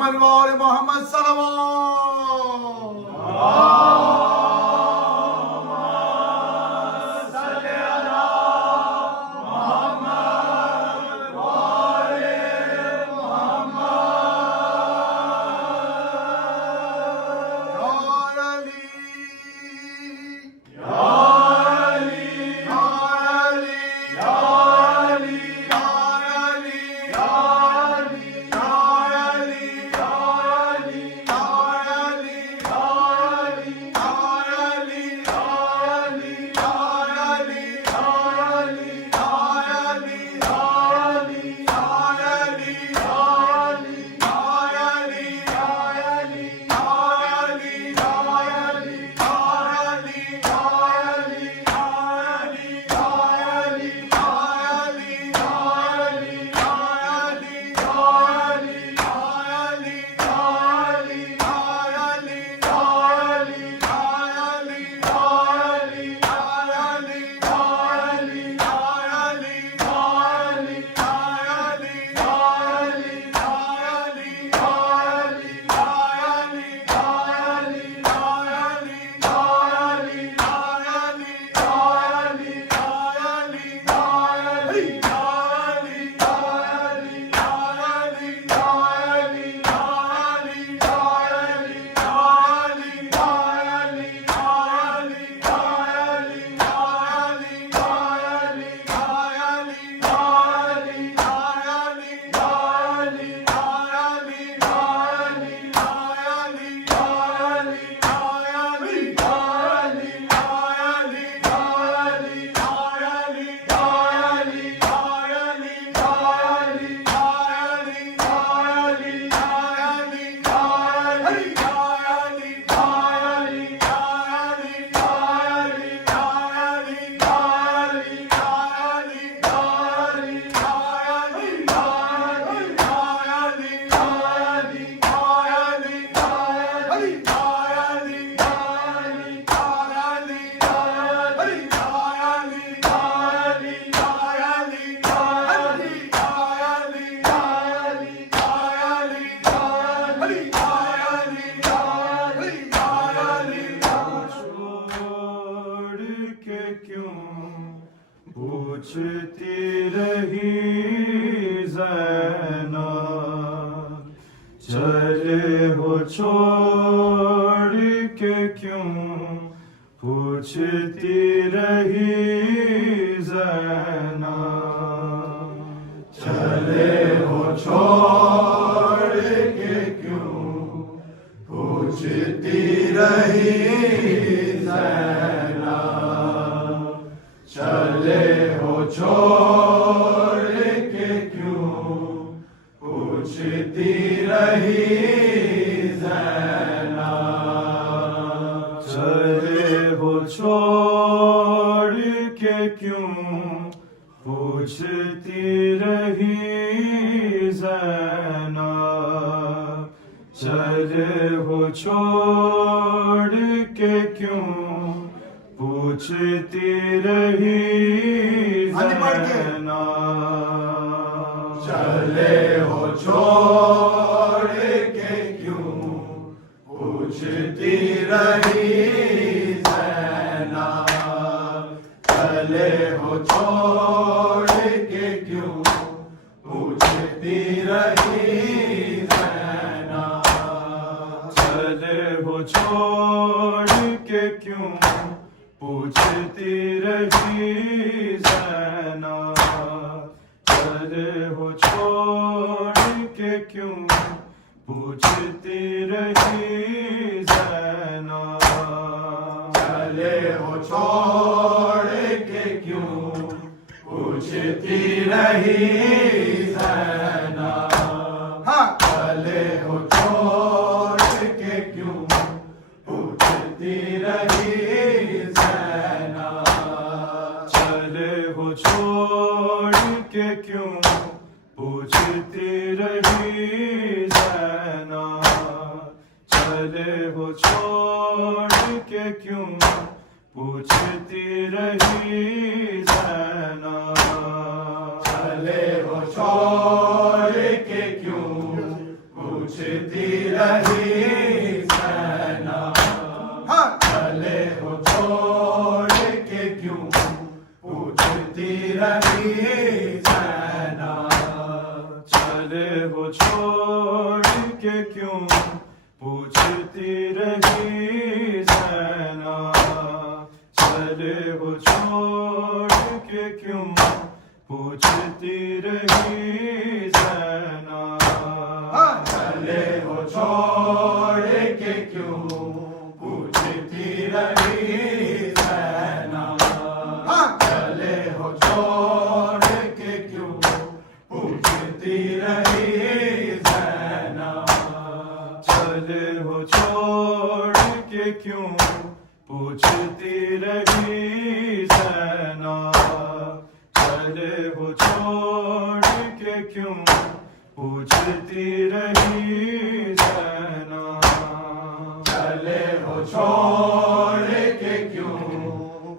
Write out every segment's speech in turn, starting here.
मोहम्मद वाले मोहम्मद पूछती रही ज़ैनब, चले हो छोड़ के क्यों? पूछती रही ज़ैनब, चले हो छोड़ के क्यों? पूछती रही ज़ैनब, चले हो छोड़ के क्यों? पूछती रही ज़ैनब, चले हो छोड़ के क्यों? पूछती रही ज़ैनब, चले हो छोड़ के क्यों? पूछती रही ज़ैनब, चले हो छोड़ के क्यों? पूछती रही ज़ैनब, चले हो छोड़ के क्यों? पूछती रही ज़ैनब, चले हो छोड़ के क्यों? पूछती रही ज़ैनब, चले हो छोड़ के क्यों? पूछती रही ज़ैनब, चले हो छोड़ के क्यों? पूछती रही ज़ैनब, चले हो छोड़ के क्यों? पूछती रही छोड़ के क्यों? पूछती रही ज़ैनब, चले हो छोड़ के क्यों? पूछती रही ज़ैनब, चले हो छोड़ के क्यों? पूछती रही सेना, चले हो छोड़ के क्यों, पूछती रही सेना, चले हो छोड़ के क्यों, पूछती रही सेना, चले हो छोड़ के क्यों, पूछती रही सेना, चले हो छोड़ के क्यों, पूछती रही सेना, चले हो छोड़ के क्यों, पूछती रही सेना, चले हो छोड़ के क्यों, पूछती रही सेना, चले हो छोड़ के क्यों, पूछती रही सेना, चले हो छोड़ के क्यों,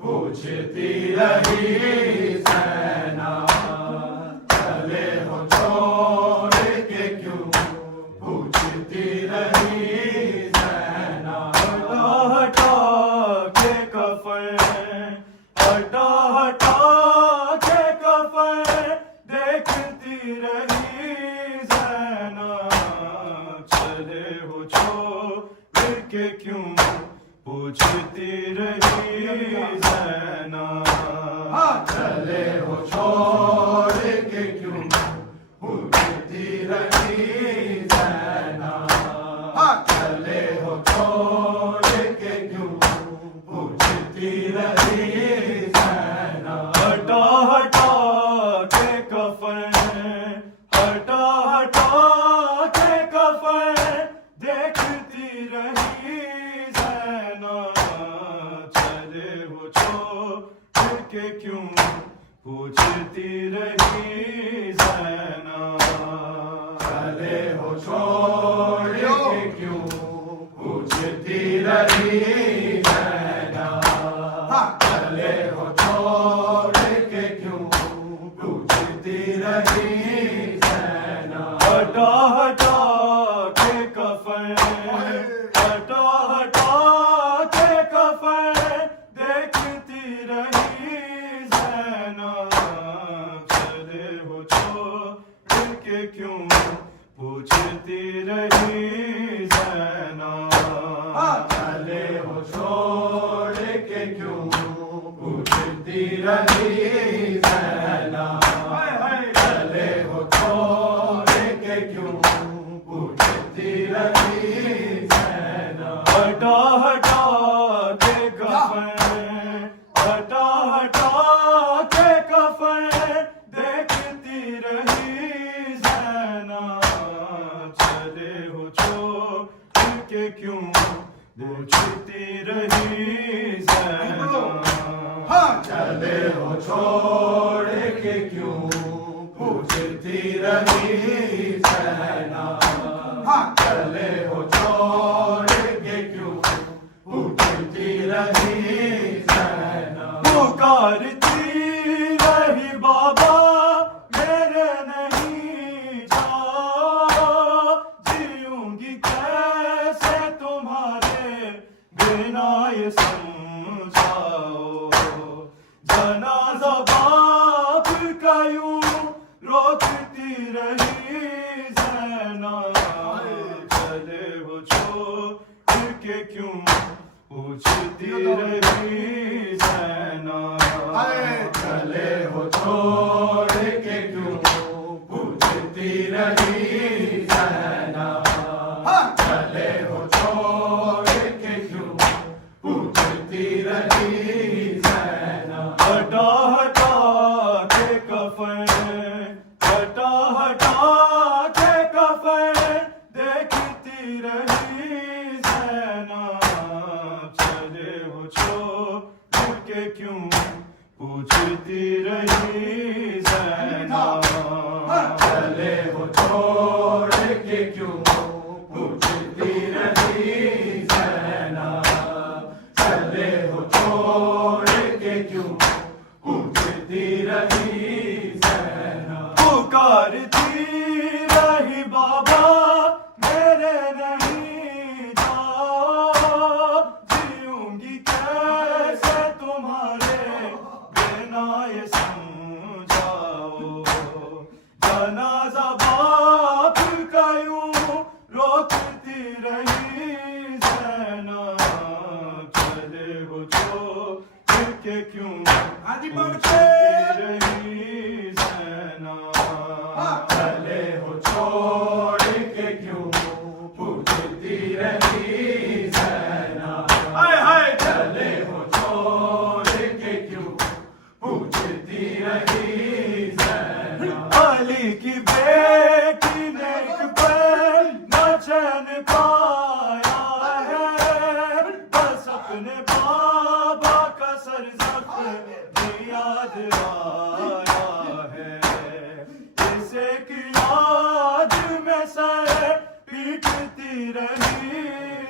पूछती रही सेना, चले हो छोड़ के क्यों, पूछती रही सेना, हटा हटा के कफन, हटा हटा के कफन, देखती रही सेना, चले हो छोड़ के क्यों, पूछती रही सेना, चले हो छोड़ के क्यों, पूछती रही सेना, चले हो छोड़ के क्यों, पूछती रही सेना, हटा हटा के कफन, हटा हटा के कफन, देखती रही सेना, चले हो छोड़ के क्यों, पूछती रही सेना, चले हो छोड़ के क्यों, पूछती रही सेना, चले हो छोड़ के क्यों, पूछती रही सेना, हटा हटा के कफन, हटा हटा के कफन, देखती रही सेना, चले हो छोड़ के क्यों, पूछती रही सेना, चले हो छोड़ के क्यों, पूछती रही सेना, चले हो छोड़ के क्यों, पूछती रही सेना, हटा हटा के कफन, हटा हटा के कफन, देखती रही सेना, चले हो छोड़ के क्यों, पूछती रही सेना, चले हो छोड़ के क्यों, पूछती रही सेना, चले हो छोड़ के क्यों, पूछती रही सेना, पुकारती रही बाबा मेरे नहीं जाओ, जीऊंगी कैसे तुम्हारे बिना ये समझाओ, जनाजा बाप का यूं रोकती रही सेना, चले हो छोड़ के क्यों, पूछती रही सेना, चले हो छोड़ के क्यों, पूछती रही सेना, चले हो छोड़ के क्यों, पूछती रही सेना, हटा हटा के कफन, हटा हटा के कफन, देखती रही सेना, चले हो छोड़ के क्यों, पूछती रही सेना, चले हो छोड़ नहीं जाओ, जीऊंगी कैसे तुम्हारे बिना ये समझाओ। जनाजा बाप का यूं रोकती रही ज़ैनब, चले वो छोड़ के क्यों पूछती रही ज़ैनब, चले हो छोड़ के क्यों पूछती रही ज़ैनब, हाय हाय चले हो छोड़ के क्यों पूछती रही ज़ैनब। अली की बेटी ने एक पल न चैन पाया है, बस अपने बाबा का सर ज़ख्म याद आया है। इसे की याद में सर पीटती रही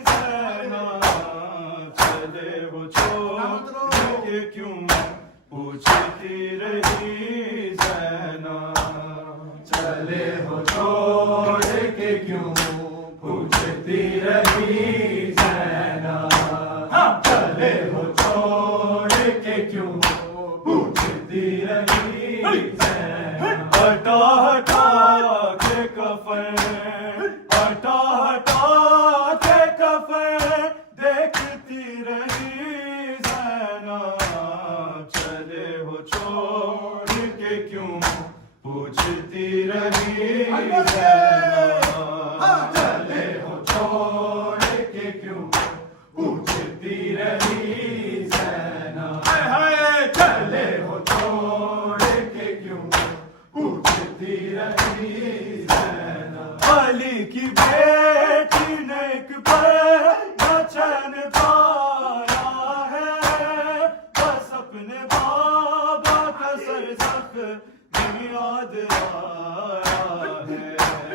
ज़ैनब, चले वो छोड़ के क्यों पूछती रही ज़ैनब, चले हो छोड़ के क्यों पूछती रही ज़ैनब, चले हो छोड़ के क्यों पूछती रही ज़ैनब। हटा हटा के कफन, हटा हटा के कफन देखती रही ज़ैनब, चले हो छोड़ के क्यों पूछती रही ज़ैनब, चले हो छोड़ के क्यों पूछती रही ज़ैनब, हाय हाय चले हो छोड़ के क्यों पूछती रही ज़ैनब। अली की बेटी ने एक पल न चैन पाया है, बस अपने बाबा का सर ज़ख्म याद आया है।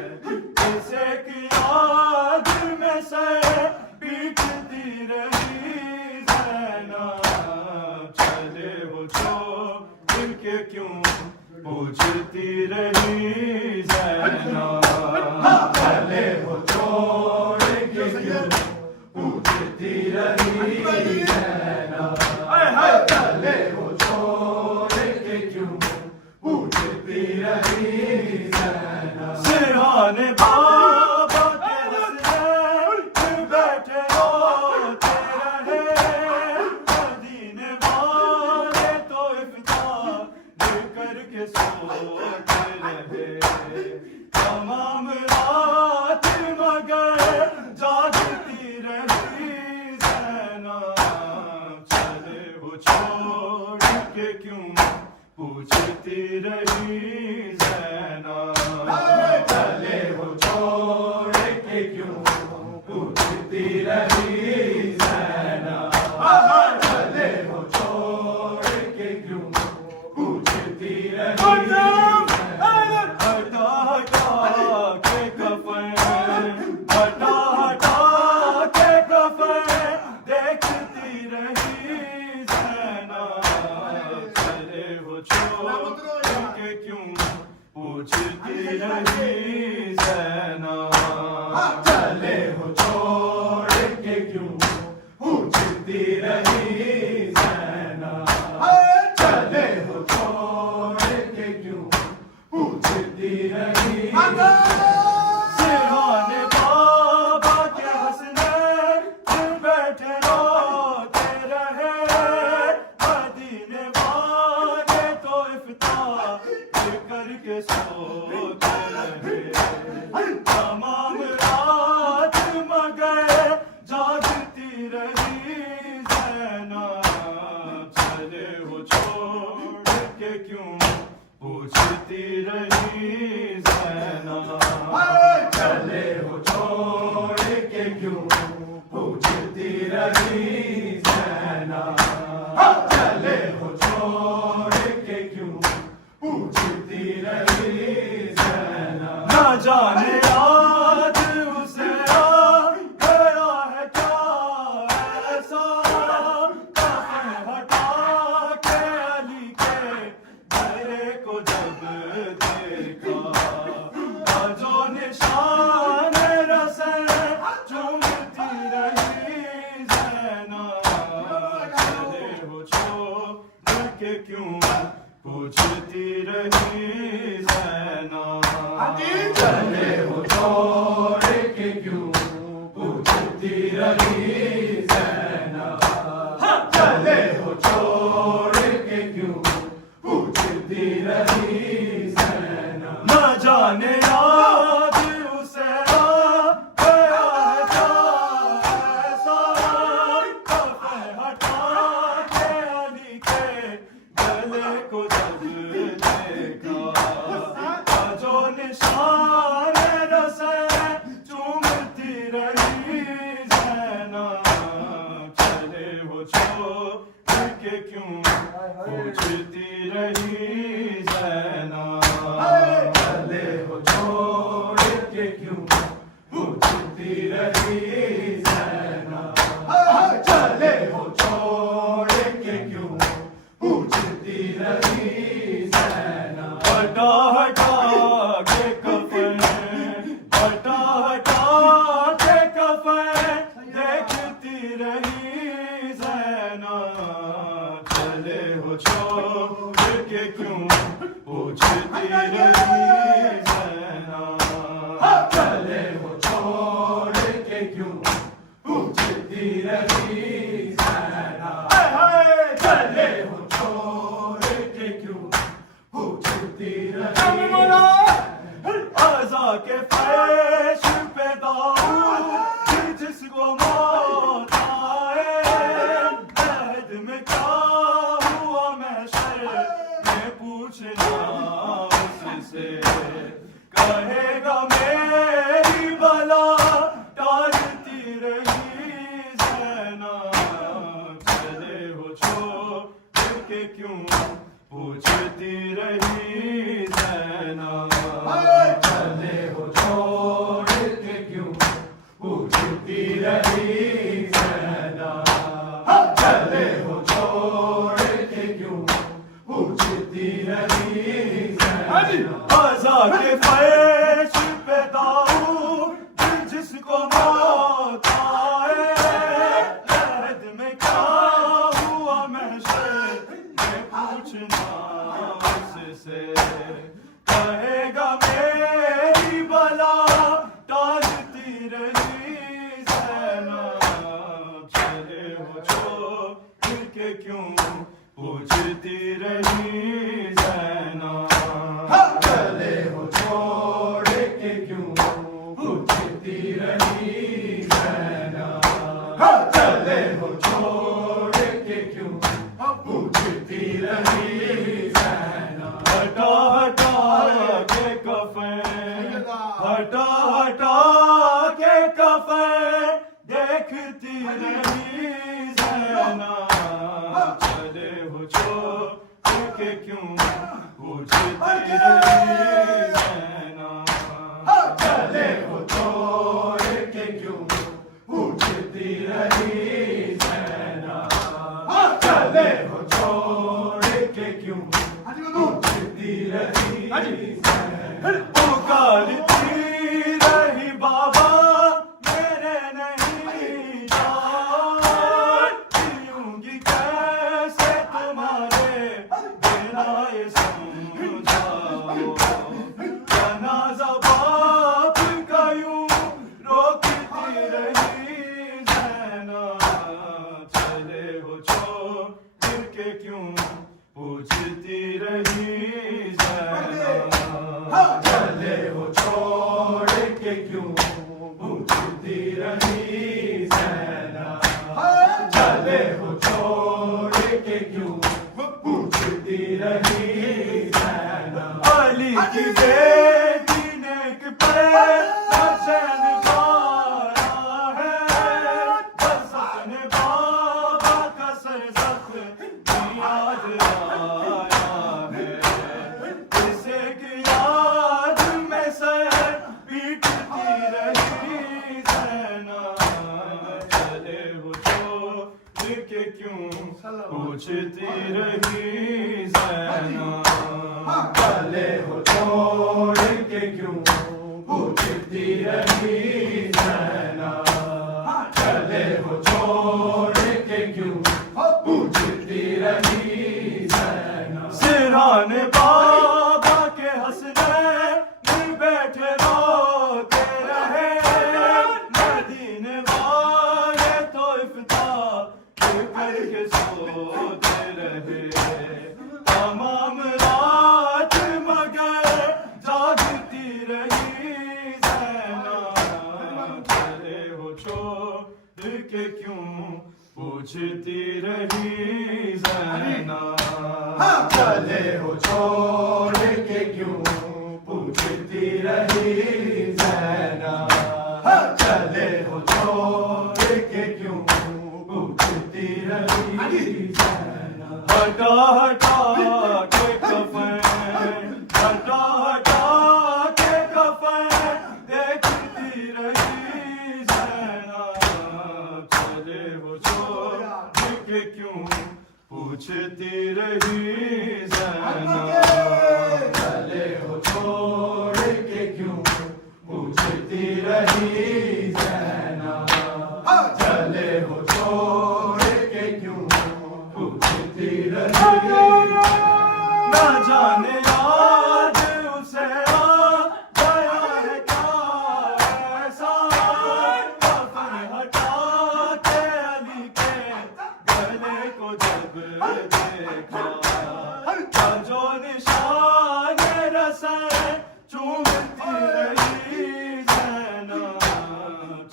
इसे की याद में सर पीटती रही ज़ैनब, चले वो छोड़ के क्यों पूछती रही ज़ैनब, चले वो छोड़ के क्यों पूछती रही ज़ैनब, हाय हाय चले वो छोड़ के क्यों पूछती रही ज़ैनब। सिरहाने बाबा के हसनैन बैठे रोते रहे, मदीने वाले तो इफ्तार करके सोते रहे। तमाम रात मगर जागती रही ज़ैनब, चले वो छोड़ के क्यों पूछती रही ज़ैनब, चले वो छोड़ के क्यों पूछती रही ज़ैनब, चले वो छोड़ के क्यों पूछती रही ज़ैनब। हटा हटा के कफन, हटा हटा के कफन देखती रही ज़ैनब, चले वो छोड़ के क्यों पूछती रही ज़ैनब, चले वो छोड़ के क्यों पूछती रही ज़ैनब, चले वो छोड़ के क्यों पूछती रही। सिरहाने बाबा रही ज़ैनब, चले हो छोड़ के क्यों पूछती रही ज़ैनब। न जाने याद उसे आ गया है क्या ऐसा, कफ़े हटा के अली के गले को जब देखा, जो निशान रसे चूमती रही ज़ैनब, चले हो छोड़ के क्यों पूछती रही ज़ैनब, चले हो छोड़ के क्यों पूछती रही ज़ैनब, चले हो छोड़ के क्यों पूछती रही ज़ैनब। हटा हटा के कफ़न, हटा हटा के कफ़न देखती रही ज़ैनब, चले हो छोड़ के क्यों पूछती रही ज़ैनब, चले हो छोड़ के क्यों पूछती रही ज़ैनब, चले हो छोड़ के क्यों पूछती रही। आज़ा के फैश पे दाऊद जिसको मौत आए, अहद में क्या हुआ महशर में पूछना उससे, कहेगा मेरी बला टालती रही ज़ैनब, चले हो छोड़ के क्यों पूछती रही ज़ैनब, चले हो छोड़ के क्यों पूछती रही ज़ैनब, चले हो छोड़ के क्यों पूछती रही ज़ैनब। आज़ा के फैश पे दाऊद जिसको मौत आए, अहद में क्या हुआ महशर में पूछना उससे, कहेगा मेरी बला टालती रही ज़ैनब, चले हो छोड़ के क्यों पूछती रही ज़ैनब, चले हो छोड़ के क्यों पूछती रही ज़ैनब, चले हो छोड़ के क्यों पूछती रही ज़ैनब। हटा हटा के कफ़न, हटा हटा के कफ़न देखती रही ज़ैनब, चले हो छोड़ के क्यों पूछती रही ज़ैनब, चले हो छोड़ के क्यों पूछती रही ज़ैनब, चले हो छोड़ के क्यों पूछती रही ज़ैनब। पुकारती रही बाबा मेरे नहीं जान, जीऊंगी कैसे तुम्हारे बिना ये समझाओ, जनाज़ा बाप का यूं रोकती रही ज़ैनब, चले हो छोड़ के क्यों पूछती रही ज़ैनब, चले हो छोड़ के क्यों पूछती रही ज़ैनब, चले हो छोड़ के क्यों पूछती रही ज़ैनब। अली की बेटी नेक पे हुसैन मारा है, बस अपने बाबा का सर सख्त याद आया है, इसे की याद में सर पीटती रही ज़ैनब, चले हो छोड़ के क्यों पूछती रही ज़ैनब, चले हो छोड़ के क्यों पूछती रही ज़ैनब, चले हो छोड़ के क्यों पूछती रही ज़ैनब। सिरहाने बाबा के हंसने बैठे रोते रहे, मदीने वाले के क्यों पूछती रही ज़ैना चले हो छोड़ के क्यों पूछती रही ज़ैना चले हो छोड़ के क्यों पूछती रही ज़ैना हटा हटा के कफन हटा हटा के कफन देखती रही ज़ैना चले हो छोड़ के क्यों पूछती रही ज़ैना चले हो छोड़ के क्यों पूछती रही ज़ैना चले हो छोड़ के क्यों पूछती रही ना जाने याद उसे आ गया है क्या ऐसा कफन हटा के अली के गले को जब देखा था जो निशान रसे चूमती रही ज़ैना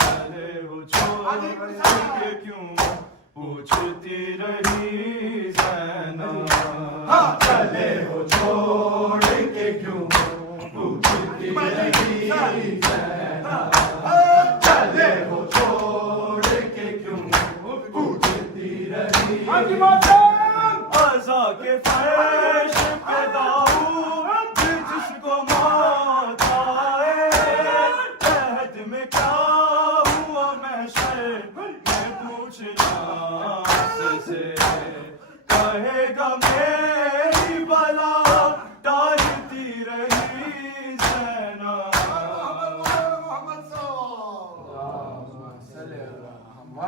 चले हो छोड़ के क्यों पूछती रही ज़ैना चले हो छोड़ के क्यों पूछती रही ज़ैना चले हो छोड़ के क्यों पूछती रही आज़ा के फर्श पे दाऊद जिसको मौत आए कहत में क्या हुआ महशर में पूछना से कहेगा मैं